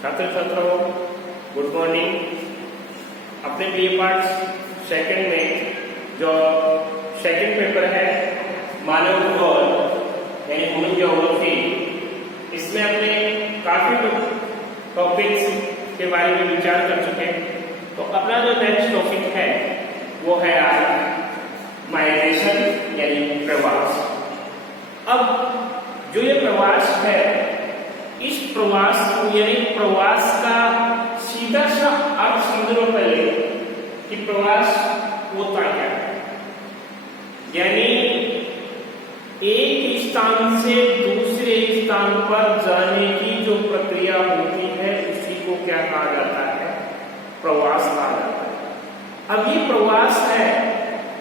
छात्र छात्राओं good morning. अपने बीए पार्ट सेकंड में जो सेकंड पेपर है मानव भूगोल यानी ह्यूमन ज्योग्राफी, इसमें अपने काफी टॉपिक्स के बारे में विचार कर चुके हैं। तो अपना जो नेक्स्ट टॉपिक है वो है आज माइग्रेशन यानी प्रवास। अब जो ये प्रवास है, इस प्रवास यानी प्रवास का सीधा सा अर्थ समझो पहले कि प्रवास होता क्या है। यानी एक स्थान से दूसरे स्थान पर जाने की जो प्रक्रिया होती है उसी को क्या कहा जाता है, प्रवास कहा जाता है। अब ये प्रवास है,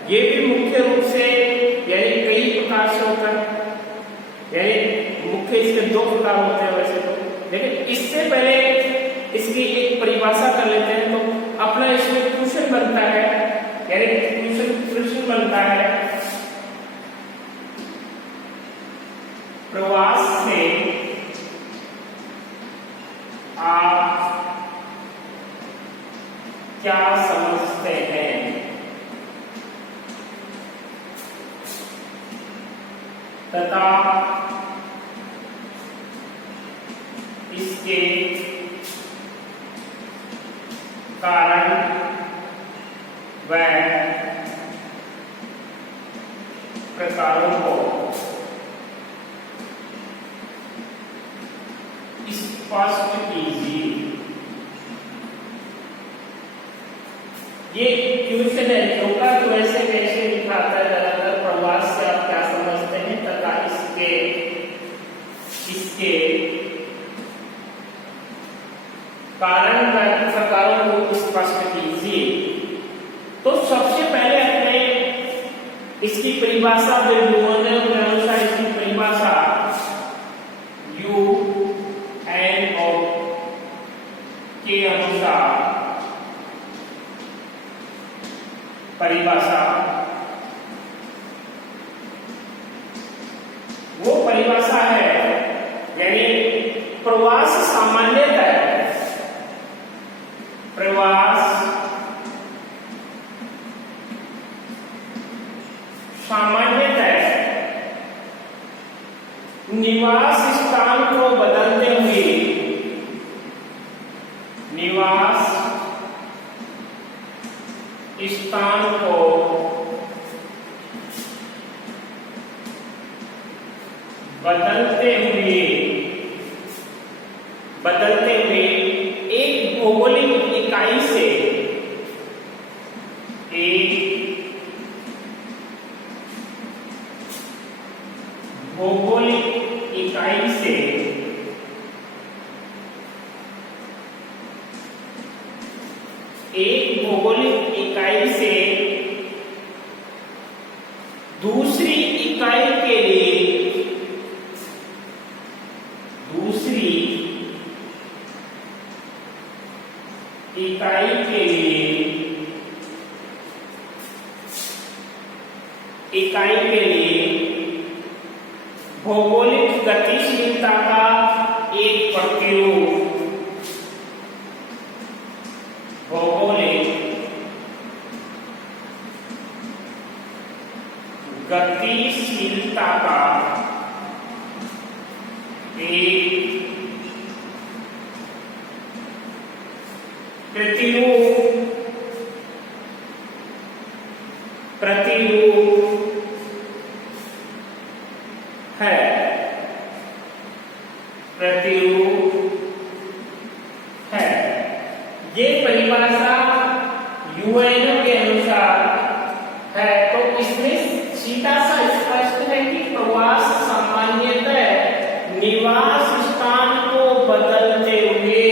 ये भी मुख्य रूप से यानी कई प्रकार से होता है, यानी मुख्य इसके दो प्रकार होते हैं वैसे तो, लेकिन इससे पहले इसकी एक परिभाषा कर लेते हैं। तो अपना इसमें क्वेश्चन बनता है, यानी क्वेश्चन बनता है प्रवास से आप क्या समझते हैं तथा इसके कारण व प्रकारों को स्पष्ट कीजिए। ये क्वेश्चन है होगा तो वैसे कैसे दिखाता है ज्यादातर, प्रवास से आप क्या समझते हैं तथा इसके कारण व प्रकारों को स्पष्ट कीजिए। तो सबसे पहले हमने इसकी परिभाषा बिंदुओं के अनुसार इसकी परिभाषा यू एन और के अनुसार परिभाषा, वो परिभाषा है यानी प्रवास सामान्यतः निवास स्थान को बदलते हुए बदलते हुए एक भौगोलिक इकाई से दूसरी इकाई के लिए भौगोलिक गतिशीलता का एक प्रतिरूप, भौगोलिक गतिशीलता का एक प्रतिरूप है, ये परिभाषा यूएनओ के अनुसार है। तो इसमें सीधा सा स्पष्ट है कि प्रवास सामान्यतः निवास स्थान को बदलते हुए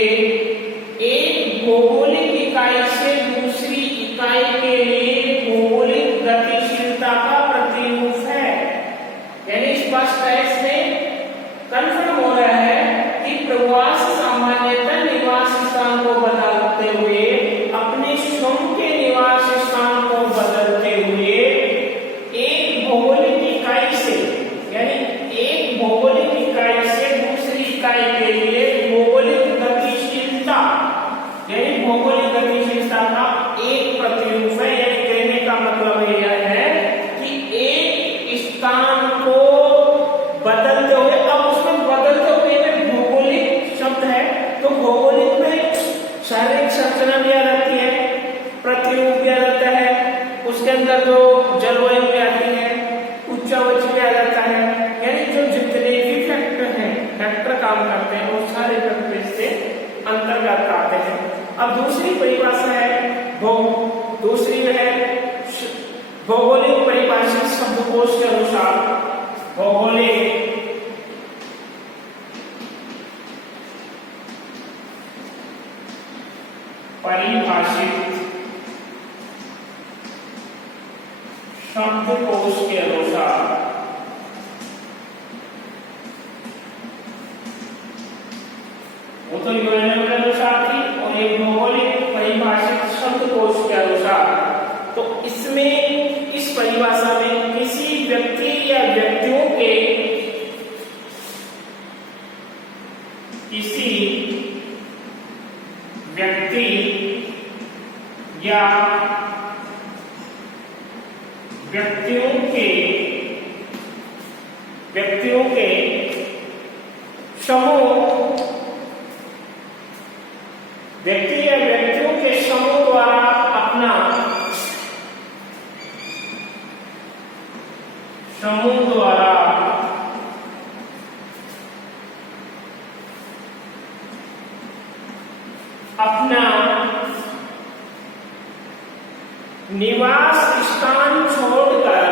एक भौगोलिक इकाई से दूसरी इकाई के लिए भौगोलिक गतिशीलता का प्रतिरूप है। यानी स्पष्ट है, इसमें कंफर्म हो रहा है कि प्रवास सामान्यतः निवास स्थान को बदलते हुए अपने स्वयं के निवास स्थान को बदलते हुए एक भौगोलिक इकाई से, यानी एक भौगोलिक इकाई से दूसरी इकाई के लिए अब दूसरी परिभाषा है दूसरी है भौगोलिक परिभाषित शब्दकोश के अनुसार भौगोलिक परिभाषित शब्दकोश के अनुसार वो तो यूएनएम के अनुसार थी और एक भौगोलिक परिभाषित शब्दकोश के अनुसार। तो इसमें इस परिभाषा में किसी व्यक्ति या व्यक्तियों के किसी व्यक्ति या व्यक्तियों के समूह व्यक्ति या व्यक्तियों के समूह द्वारा अपना निवास स्थान छोड़कर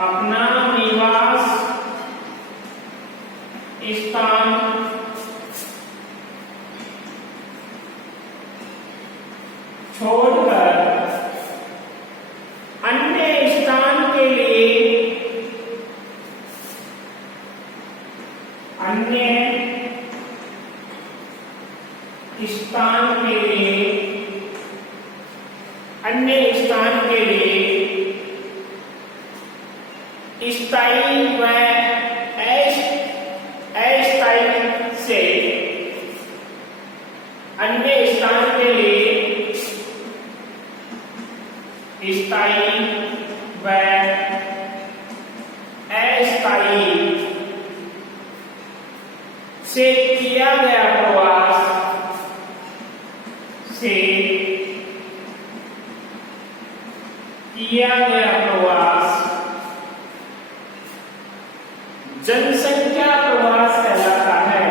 अपना निवास स्थान छोड़कर अन्य स्थान के लिए स्थायी व अस्थायी से अन्य स्थान के लिए स्थायी व अस्थायी से किया गया प्रवास जनसंख्या प्रवास कहलाता है।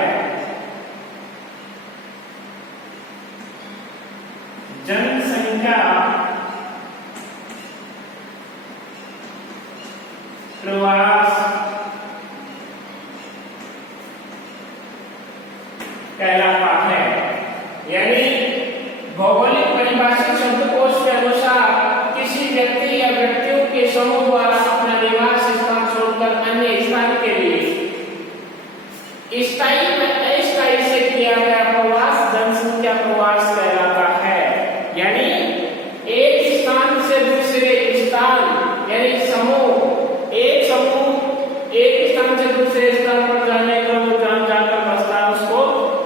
जनसंख्या प्रवास कहलाता है। यानी भौगोलिक परिभाषित शब्दकोश के अनुसार किसी व्यक्ति या व्यक्तियों के समूह द्वारा अपना निवास स्थान छोड़कर अन्य स्थान के लिए स्थायी व अस्थायी से किया गया प्रवास जनसंख्या प्रवास कहलाता है। यानी एक स्थान से दूसरे स्थान यानी एक समूह एक स्थान से दूसरे स्थान पर जाने का वो जाकर बसता है, उसको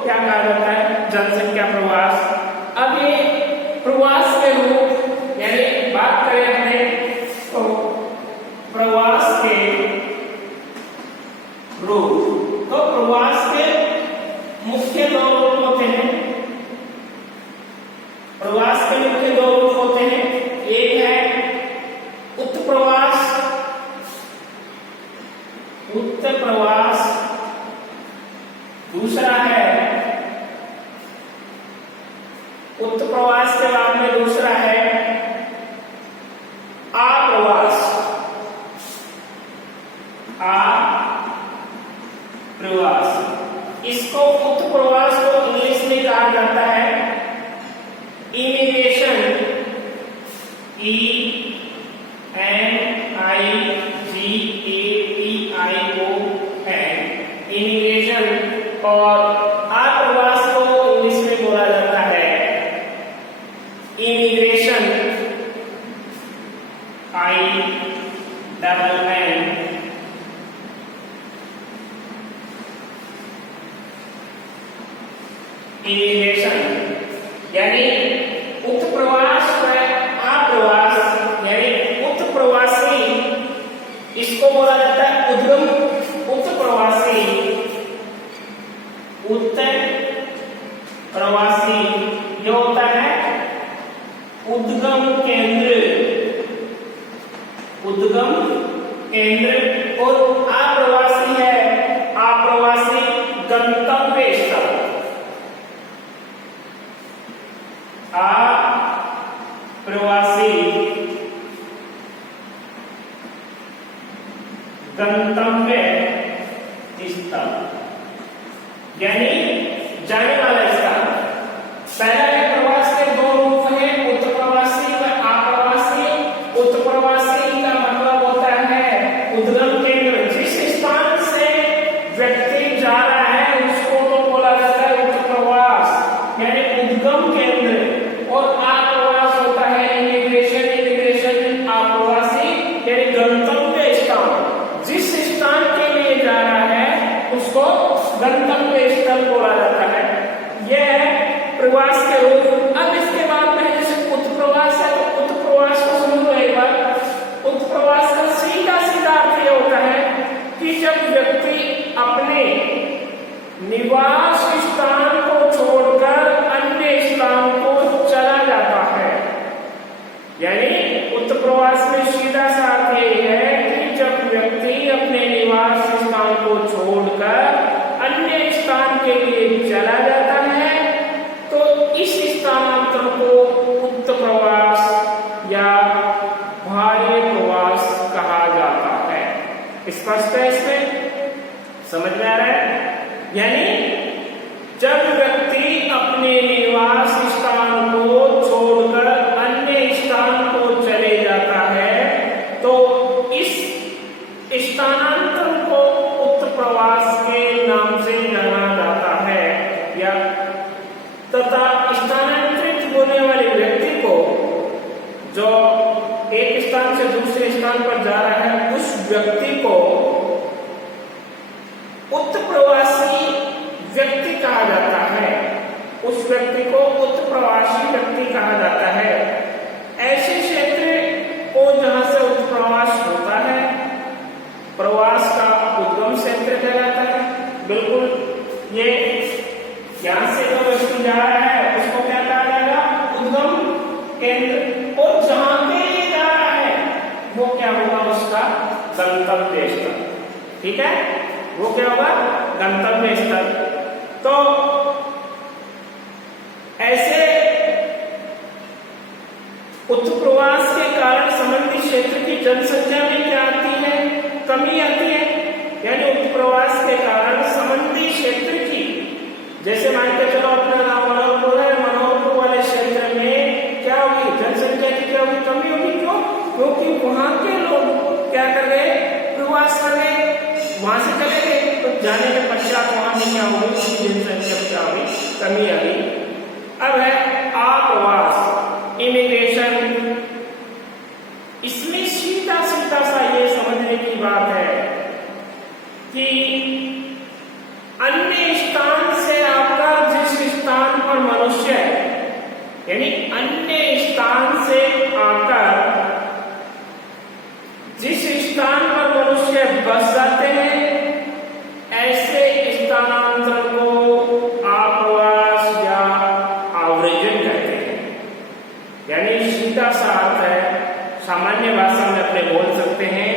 क्या कहा जाता है? जनसंख्या प्रवास। अब ये प्रवास के रूप यानी बात करें अपने तो प्रवास के रूप, तो प्रवास के मुख्य दो रूप होते हैं। प्रवास के मुख्य दो रूप होते हैं, एक है उत्प्रवास दूसरा है उत्प्रवास के बाद में दूसरा है आप्रवास। इसको उत्प्रवास को इंग्लिश में कहा जाता है इमिग्रेशन, इमिग्रेशन। और आप्रवास को इंग्लिश में बोला जाता है इमिग्रेशन, इमिग्रेशन। यानी उत्प्रवास व आप्रवास यानी उत्प्रवासी इसको बोला जाता है उद्गम उत्प्रवासी ये होता है उद्गम केंद्र और आप्रवासी है गंतव्य स्थल। यानी जाने वाला स्थान। पहला है प्रवास के दो रूप हैं, उत्तर प्रवासी व अप्रवासी। उत्तर प्रवासी का मतलब होता है उद्गम केंद्र, जिस स्थान से व्यक्ति जा रहा है उसको तो बोला जाता है उत्तर प्रवास यानी उद्गम केंद्र। और अप्रवास होता है इमिग्रेशन, इमिग्रेशन अप्रवासी यानी गंतव्य स्थान। जिस स्थान के लिए जा रहा है उसको गंतव्य स्थल बोला जाता है। यह है प्रवास के रूप। अब इसके बाद में जैसे उत्प्रवास है तो उत्प्रवास को समझ लो एक बार। उत्प्रवास का सीधा सीधा अर्थ यह होता है कि जब व्यक्ति अपने निवास स्थान को छोड़कर अन्य स्थान को चला जाता है। यानी उत्प्रवास में सीधा सा अर्थ यह है कि जब व्यक्ति अपने निवास स्थान को छोड़कर अन्य स्थान के लिए चला जाता है तो इस स्थानांतरण को उत्प्रवास या बाह्य प्रवास कहा जाता है। स्पष्ट है? इसमें समझ में आ रहा है? यानी जब व्यक्ति अपने निवास स्थान को छोड़कर अन्य स्थान को चले जाता है तो इस स्थानांतरण को उत्प्रवास के नाम से जाना जाता है। या तथा स्थानांतरित होने वाले व्यक्ति को जो एक स्थान से दूसरे स्थान पर जा रहा है उस व्यक्ति को उत्प्रवासी व्यक्ति कहा जाता है। उस व्यक्ति को उत्प्रवासी व्यक्ति कहा जाता है। ऐसे क्षेत्र को जहां से उत्प्रवास होता है प्रवास का उद्गम क्षेत्र कहलाता है। बिल्कुल ये यहां से जो व्यक्ति जा रहा है उसको क्या कहा जाएगा? उद्गम केंद्र। और जहां पे ये जा रहा है वो क्या होगा? उसका गंतव्य स्थल। ठीक है, वो क्या होगा? गंतव्य स्थल। तो ऐसे उत्प्रवास के कारण संबंधित क्षेत्र की जनसंख्या में क्या आती है? कमी आती है। यानी उत्प्रवास के कारण संबंधित क्षेत्र की, जैसे मान के चलो अपना नाम मनोहरपुर है, मनोहरपुर वाले क्षेत्र में क्या होगी? जनसंख्या की क्या होगी? कमी होगी। क्यों? क्योंकि वहां के लोग क्या कर गए? प्रवास कर गए, वहां से चले गए। तो जाने के पश्चात वहां में क्या होगी? जनसंख्या क्या होगी? कमी आ गई। अब है अप्रवास, इमिग्रेशन। इसमें सीधा सीधा सा ये समझने की बात है कि अन्य स्थान से आकर जिस स्थान पर मनुष्य यानी अन्य स्थान से आकर जिस स्थान पर मनुष्य बस जाते हैं ऐसे स्थानांतरण को अप्रवास या अवृजन कहते हैं। यानी सीधा सा अर्थ है, सामान्य भाषा में अपने बोल सकते हैं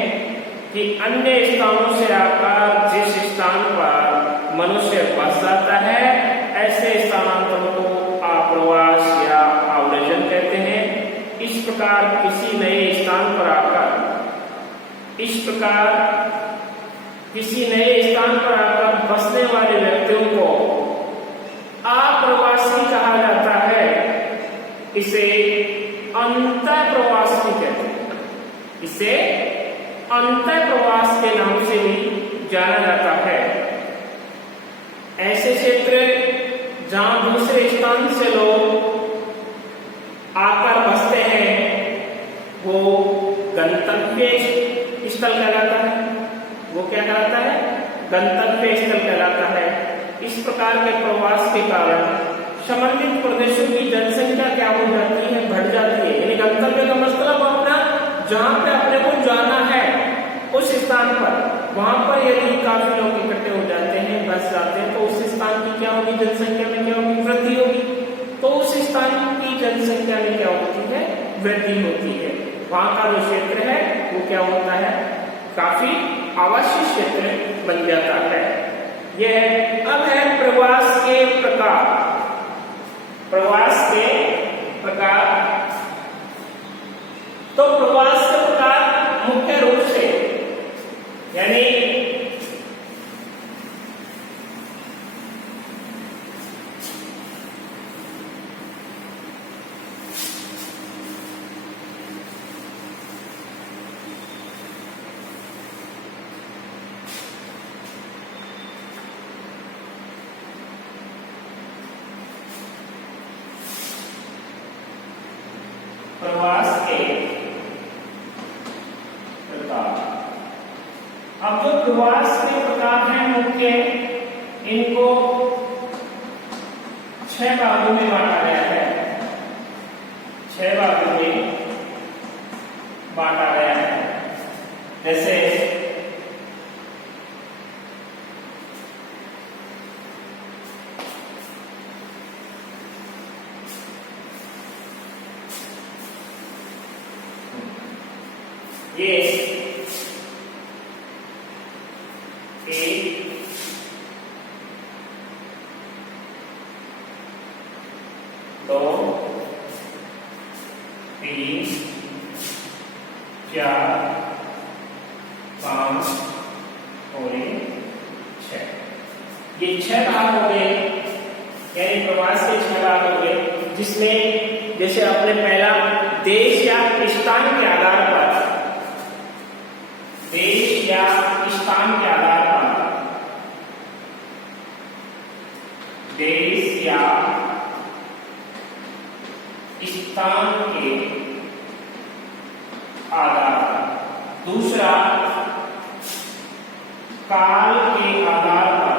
कि अन्य स्थानों से आकर जिस स्थान पर मनुष्य बस जाता है ऐसे स्थानांतरण को अप्रवास या अवृजन कहते हैं। इस प्रकार किसी नए स्थान पर आकर बसने वाले व्यक्तियों को अप्रवासी कहा जाता है। इसे अंतःप्रवासी कहते हैं। इसे अंतःप्रवास के नाम से भी जाना जाता है। ऐसे क्षेत्र जहां दूसरे स्थान से लोग आकर बसते हैं वो गंतव्य स्थल कहलाता है। वो क्या कहलाता है? गंतव्य स्थल कहलाता है। इस प्रकार के प्रवास के कारण संबंधित प्रदेशों की जनसंख्या क्या हो जाती है? बढ़ जाती है। यानी गंतव्य का मतलब अपना जहां पे अपने को जाना है उस स्थान पर, वहां पर यदि काफी लोग इकट्ठे हो जाते हैं, बस जाते हैं, तो उस स्थान की क्या होगी? जनसंख्या में क्या होगी? वृद्धि होगी। तो उस स्थान की जनसंख्या में क्या होती है? वृद्धि होती है। वहां का जो क्षेत्र है वो क्या होता है? काफी आवासीय क्षेत्र बन जाता है। यह अब है प्रवास के प्रकार। प्रवास के प्रकार। तो प्रवास के प्रकार मुख्य रूप से यानी प्रवास के प्रकार। अब जो प्रवास के प्रकार हैं मुख्य, इनको 6 भागों में बांटा गया है। 6 भागों में बांटा गया है। जैसे ये 1 2 3 4 5 और 6। ये 6 भाग हो गए, यानी प्रवास के 6 भाग हो गए, जिसमें जैसे आपने पहला देश या स्थान के आधार पर, देश या स्थान के आधार पर, देश या स्थान के आधार पर। दूसरा काल के आधार पर।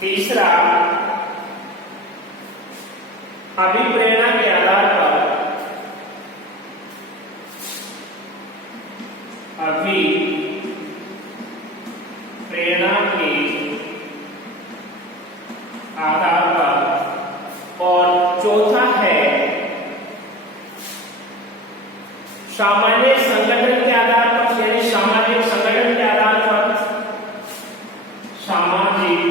तीसरा अभिप्रेरणा के आधार पर। अभिप्रेरणा के आधार पर। और चौथा है सामान्य संगठन के आधार पर, यानी सामाजिक संगठन के आधार पर। सामाजिक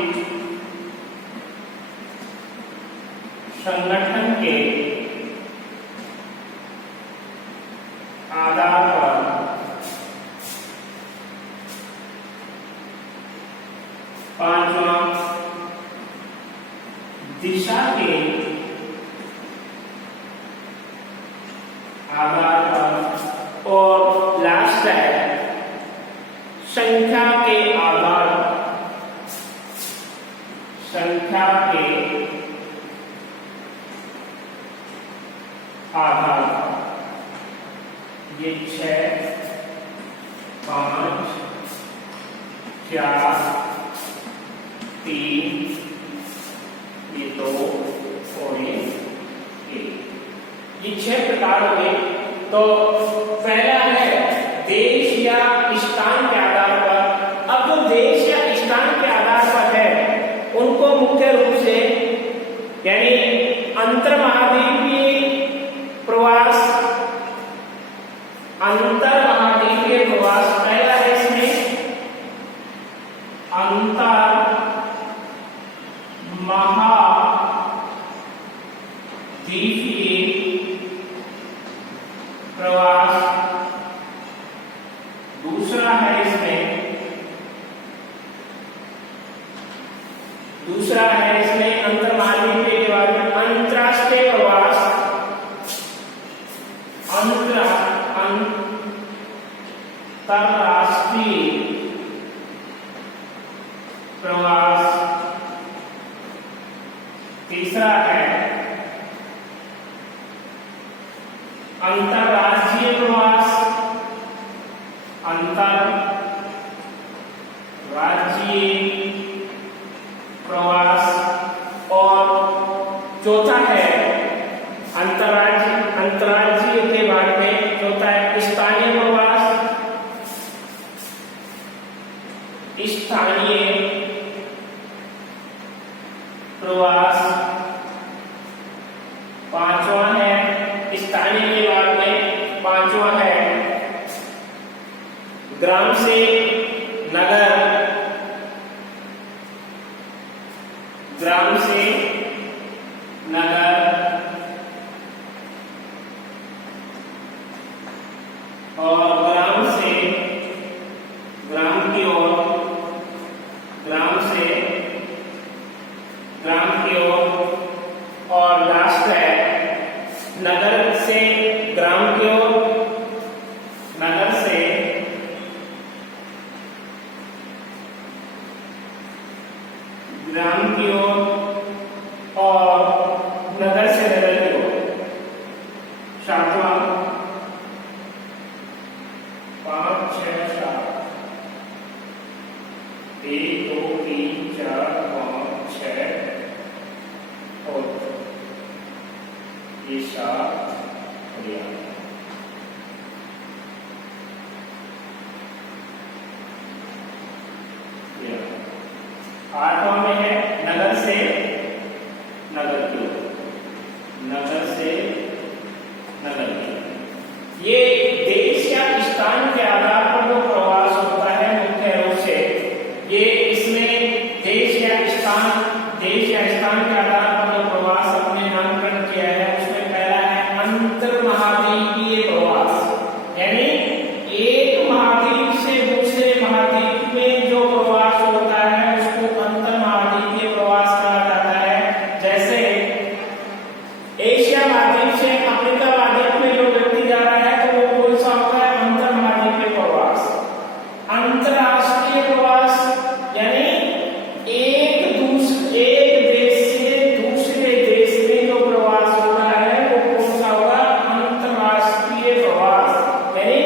संगठन के आधार पर। पांचवा दिशा के आधार पर। और लास्ट है संख्या के आधार पर। संख्या के आधार पर। ये 6 5 4 3 ये 2 और ये 1। ये 6 प्रकार हो गए। तो पहला है देश या स्थान के आधार पर। अब जो देश या स्थान के आधार पर है, उनको मुख्य रूप से यानी अंतर महाद्वीपीय प्रवास, अंतर महाद्वीपीय प्रवास पहला है इसमें, अंतर महाद्वीपीय प्रवास। दूसरा है इसमें अंतर महाद्वीपीय के बाद में अंतरराष्ट्रीय प्रवास। अंतरराष्ट्रीय प्रवास। तीसरा है अंतरराज्यीय प्रवास। अंतरराज्यीय प्रवास। और चौथा है अंतरराज्यीय के बाद में चौथा है स्थानीय प्रवास। स्थानीय प्रवास। पांचवा है स्थानीय के बाद में पांचवा है ग्राम से नगर। ग्राम से नगर। और ग्राम से ग्राम की ओर। ग्राम से ग्राम की ओर। और लास्ट है नगर से ग्राम की ओर। नगर से ग्राम की ओर। और नगर 1 2 3 4 5 6 और ये 7 और ये 8वां में है नगर से नगर की ओर, नगर से नगर की ओर। ये देश या स्थान के आधार पर जो प्रवास होता है मुख्य रूप से ये इसमें देश या स्थान के आधार पर जो प्रवास अपने नामकरण किया है उसमें पहला है अंतर महाद्वीपीय प्रवास, यानी एक महाद्वीप से दूसरे महाद्वीप में जो प्रवास होता है उसको अंतर महाद्वीपीय प्रवास कहा जाता है। जैसे एशिया महाद्वीप से अफ्रीका महाद्वीप में जो व्यक्ति जा रहा है तो वो कौन सा होता है? अंतर महाद्वीपीय प्रवास। अंतरराष्ट्रीय प्रवास यानी एक देश से दूसरे देश में जो प्रवास होता है वो कौन सा होगा? अंतरराष्ट्रीय प्रवास, यानी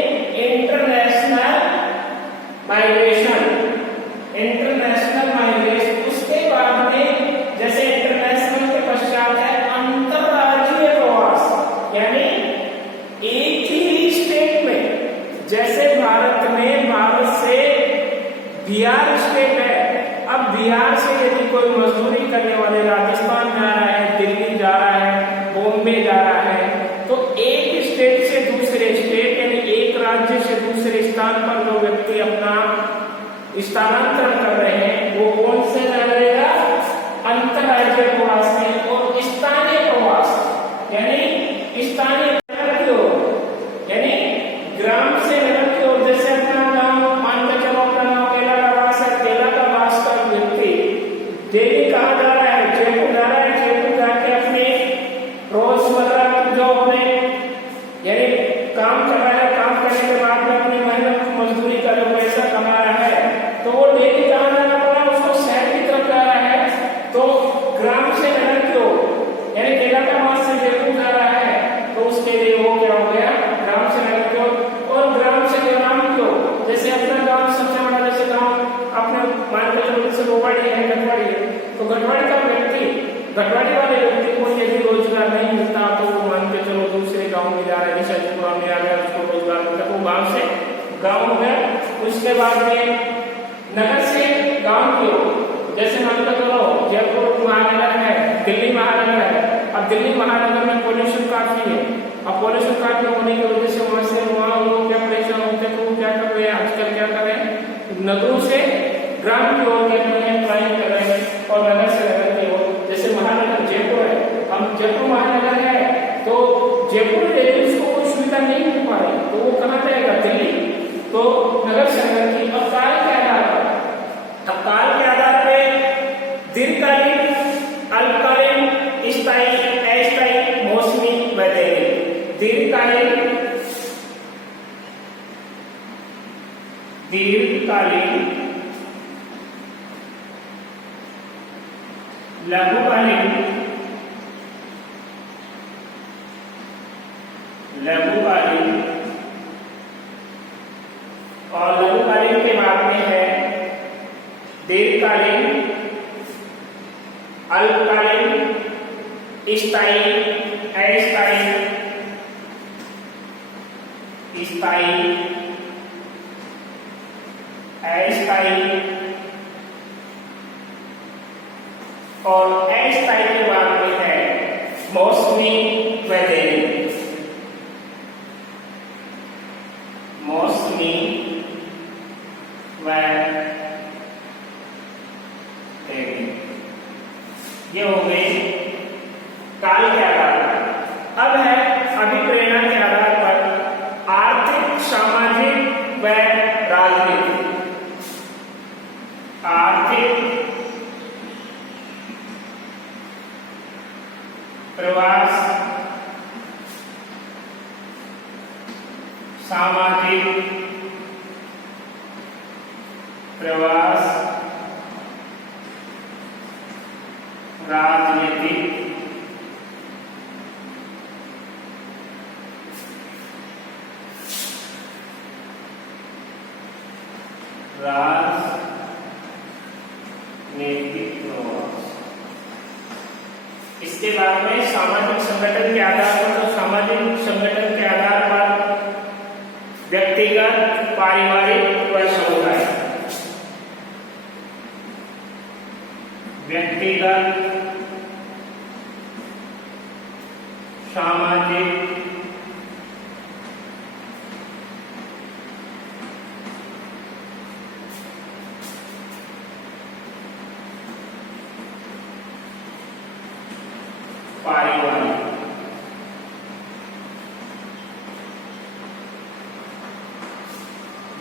इंटरनेशनल माइग्रेशन। इंटरनेशनल माइग्रेशन उसके बाद में जैसे इंटरनेशनल के पश्चात है अंतरराज्यीय प्रवास, यानी एक ही स्टेट में, जैसे भारत में भारत से बिहार स्टेट है, अब बिहार से यदि कोई मजदूरी करने वाले राजस्थान जा रहा है, दिल्ली जा रहा है, बॉम्बे जा रहा है, तो एक स्टेट से दूसरे स्टेट यानी एक राज्य से दूसरे स्थान पर जो व्यक्ति अपना स्थानांतरण कर रहे हैं वो कौन से रहेगा? अंतरराज्यीय प्रवास में। और स्थानीय प्रवास यानी स्थानीय नगर की ओर, यानी ग्राम से नगर की ओर। जैसे अपना गांव मान के चलो, अपना गांव केला का वास है, केला का वास का व्यक्ति डेली कहाँ जा रहा है? जयपुर जा रहा है। जयपुर जाके अपने रोजमर्रा जो अपने यानी काम कर रहा है, काम करने के बाद में अपनी मेहनत मजदूरी का जो पैसा कमा रहा है तो वो डेली कहाँ जाना पड़ रहा है? उसको शहर की तरफ जा रहा है। तो ग्राम से नगर की ओर यानी केला का वास से जयपुर जा रहा है तो उसके लिए वो क्या हो गया? ग्राम से नगर की ओर। और ग्राम से ग्राम की ओर, जैसे अपना गांव सबसे बड़ा जैसे गांव अपने मान के चलो से रोवाड़ी है, गठवाड़ी है, तो गठवाड़ी का व्यक्ति, गठवाड़ी वाले व्यक्ति को यदि रोजगार नहीं मिलता तो वो मान के चलो दूसरे गांव में जा रहा है, जैसे अजपुरा में आ गया, उसको रोजगार मिलता, वो गांव से गांव हो गया। उसके बाद में नगर से गांव की ओर, जैसे मान के चलो जयपुर महानगर है, दिल्ली महानगर है। अब दिल्ली महानगर में पोल्यूशन काफी है, अब पोल्यूशन काफी होने की वजह से वहां से वहां लोग क्या परेशान होते हैं, तो क्या कर रहे हैं आजकल? क्या कर रहे हैं? नगरों से ग्राम की ओर फ्लाइंग कर रहे हैं और नगर से नगर की ओर। जैसे महानगर जयपुर है, हम जयपुर महानगर है तो जयपुर रेलवे उसको कोई सुविधा नहीं मिल पा रही तो वो कहाँ जाएगा? दिल्ली। तो नगर से नगर की। अब काल के आधार पर, अब काल के आधार पे दीर्घकालीन, अल्पकालीन, स्थायी, अस्थायी, मौसमी व दैनिक। दीर्घकालीन, लघुकालीन, और लघुकालीन के बाद में है दीर्घकालीन, अल्पकालीन, स्थायी, अस्थायी, स्थायी, अस्थायी और अस्थायी के बाद में है मौसमी व दैनिक। मौसमी व दैनिक ये हो गए काल के आधार पर। अब है अभिप्रेरणा के आधार पर आर्थिक, सामाजिक व राजनीतिक। आर्थिक प्रवास, सामाजिक प्रवास, राजनीतिक नैतिक प्रवास। इसके बाद में सामाजिक संगठन के आधार पर, तो सामाजिक संगठन के आधार पर व्यक्तिगत, पारिवारिक व समुदाय। व्यक्तिगत, सामाजिक, पारिवारिक।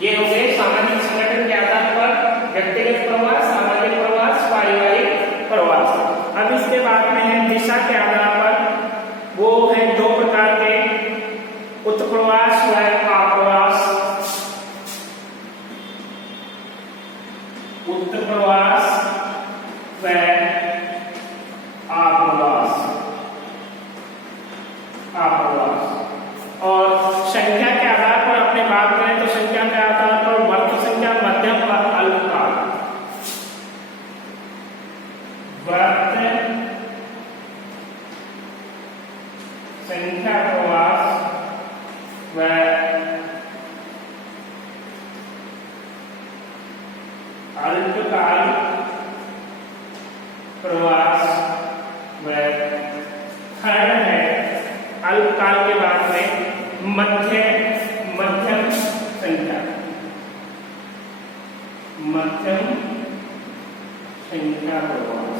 ये हो गए सामाजिक संगठन के आधार पर व्यक्तिगत प्रवास, सामाजिक प्रवास, पारिवारिक प्रवास। अब इसके बाद में है दिशा के आधार पर, वो है दो प्रकार के, उत्तर प्रवास व आप्रवास। उत्तर प्रवास व आप्रवास। और संख्या के आधार पर अपने बात करें तो संख्या के आधार पर वर्ग संख्या, मध्यम और अल्पकाल। वर्ग संख्या प्रवास व अल्पकाल प्रवास व थर्ड है अल्पकाल के बाद में मध्यम संख्या। मध्यम संख्या प्रवास।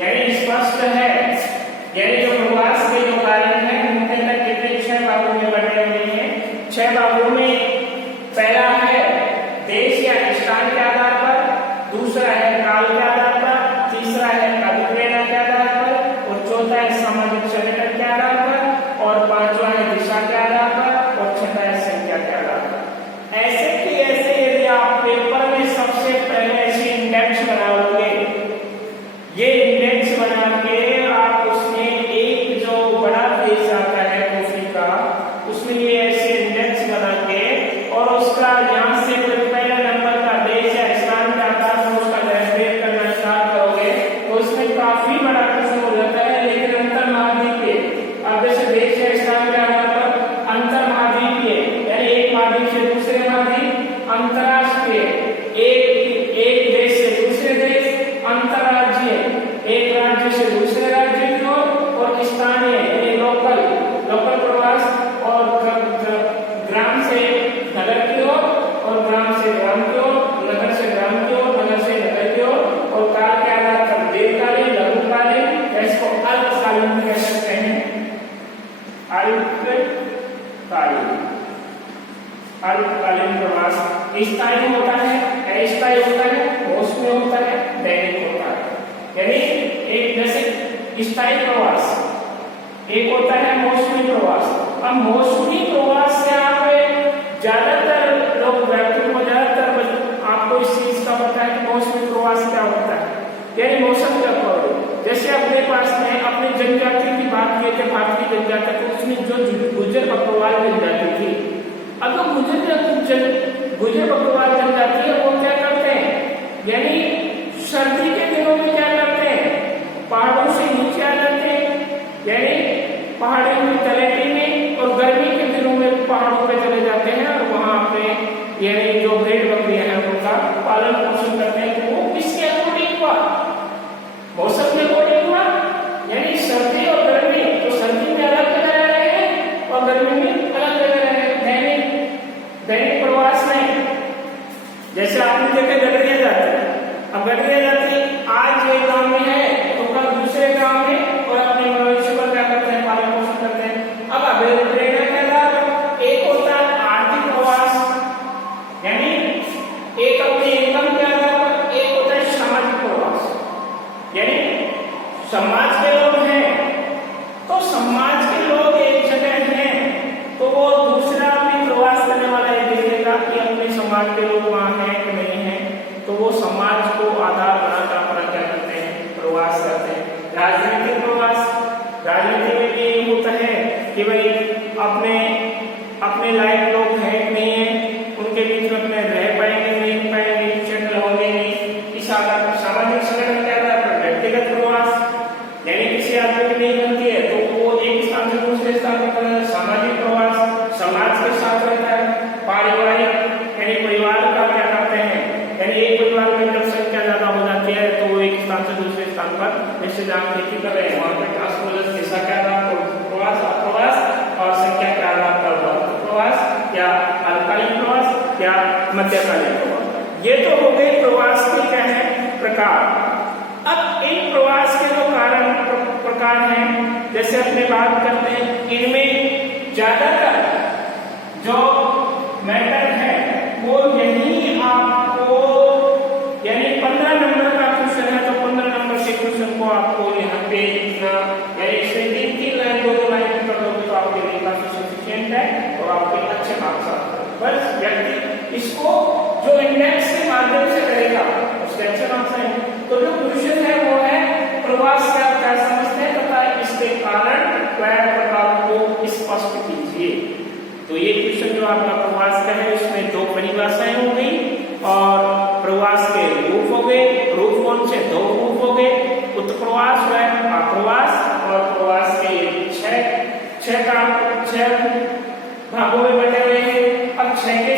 यानी स्पष्ट है, यानी जो प्रवास के जो कार्य हैं उनके अंदर कितने 6 भागों में बटे हुए हैं। 6 भागों में पहला है देश या स्थान के आधार पर, दूसरा है काल के आधार पर, तीसरा है अभिप्रेरणा के आधार पर, और चौथा है सामाजिक संगठन के आधार पर, और पांचवा है दिशा के आधार पर, और छठा है संख्या के आधार पर। ऐसे कि ऐसे यदि आप पेपर में सबसे पहले ऐसे इंडेक्स बनाओगे, ये इंडेक्स बना के आप उसमें एक जो बड़ा पेज आता है कॉपी का, उसमें ये ऐसे इंडेक्स बना के और उसका यहाँ से पहला नंबर का देश या स्थान के आधार पर उसका डेरिवेट करना स्टार्ट करोगे तो उसमें काफी बड़ा प्रश्न हो जाता है। लेकिन अंतर महाद्वीपीय, अब जैसे देश या स्थान के आधार पर अंतर महाद्वीपीय यानी एक महाद्वीप से दूसरे महाद्वीप, अंतरराष्ट्रीय एक देश से दूसरे देश, अंतरराज्यीय एक राज्य से दूसरे राज्य की ओर, और स्थानीय यानी लोकल प्रवास, और ग्राम से नगर की ओर, और ग्राम से ग्राम की ओर, नगर से ग्राम की ओर, नगर से नगर की ओर, और काल के आधार पर दीर्घकालीन, लघुकालीन, इसको अल्पकालीन कह सकते हैं। अल्पकालीन प्रवास स्थायी होता है, अस्थायी होता है, मौसमी होता है, दैनिक होता है। यानी एक जैसे स्थायी प्रवास, एक होता है मौसमी प्रवास। अब मौसमी प्रवास से आप ज्यादातर लोग व्यक्ति को ज्यादातर आपको इस चीज का पता है कि मौसमी प्रवास क्या होता है, यानी मौसम क्या करो। जैसे अपने पास में अपनी जनजाति की बात किए थे, भारतीय जनजाति, तो उसमें जो गुर्जर बकरवाल जनजाति थी, अब तो गुर्जर बकरवाल जनजाति है वो क्या करते हैं, यानी सर्दी के दिनों में क्या करते हैं, पहाड़ों से नीचे आ जाते हैं, यानी पहाड़ों की तलहटी में, और गर्मी के दिनों में पहाड़ों पे चले जाते हैं और वहां पे यानी जो भेड़ बकरियां हैं उनका पालन पोषण करते हैं। तो वो किसके अकॉर्डिंग हुआ, मौसम के अकॉर्डिंग हुआ, यानी सर्दी और गर्मी, तो सर्दी में अलग जगह रह रहे हैं और गर्मी में अलग जगह रह रहे हैं। दैनिक प्रवास में जैसे आपने देखे गडरिया जाते हैं, अब गडरिया जाती आज एक गांव में है तो कल दूसरे गांव में, और अपने मनुष्य पर क्या करते हैं, पालन पोषण करते हैं। अब अभिप्रेरणा के आधार एक होता है आर्थिक प्रवास, यानी एक अपने इनकम के आधार पर, एक होता है सामाजिक प्रवास, यानी समाज के लोग हैं तो समाज के लोग एक जगह हैं तो वो दूसरा भी प्रवास करने वाला ये देखेगा कि अपने समाज के लोग वहां हैं कि नहीं है, तो वो समाज को आधार बनाकर अपना क्या करते हैं, प्रवास करते हैं। राजनीतिक प्रवास, राजनीति में भी यही होता है कि भाई अपने लायक लोग हैं नहीं है, उनके बीच में अपने रह पाएंगे नहीं पाएंगे, सेटल होंगे नहीं, इस आधार एग्जाम की कर रहे हैं वहां पे ट्रांसपोजर कैसा क्या रहा, प्रवास अप्रवास, और संख्या क्या रहा, प्रवास या अल्पकालीन प्रवास या मध्यकालीन प्रवास। ये तो हो गए प्रवास के क्या है प्रकार। अब इन प्रवास के जो प्रकार हैं, जैसे अपने बात करते हैं, इनमें ज्यादातर जो मैटर है वो यही आपको, यानी 15 नंबर का क्वेश्चन है तो 15 नंबर के क्वेश्चन को आपको यहाँ पे इतना, यानी इसमें 3 लाइन 2 लाइन कर दोगे तो आपके लिए काफी सफिशिएंट है और आपके अच्छे मार्क्स आते हैं। बस व्यक्ति इसको जो इंडेक्स के माध्यम से करेगा उसके अच्छे मार्क्स आएंगे। तो जो क्वेश्चन है वो है प्रवास से आप क्या समझते हैं तथा इसके कारण प्रकार को स्पष्ट कीजिए। तो ये क्वेश्चन जो आपका प्रवास का है उसमें 2 परिभाषाएं हो गई और प्रवास के रूप हो गए, रूप कौन से 2 रूप हो गए, उत्प्रवास व अप्रवास, और प्रवास के 6 भागों में बटे हुए हैं। अब 6 के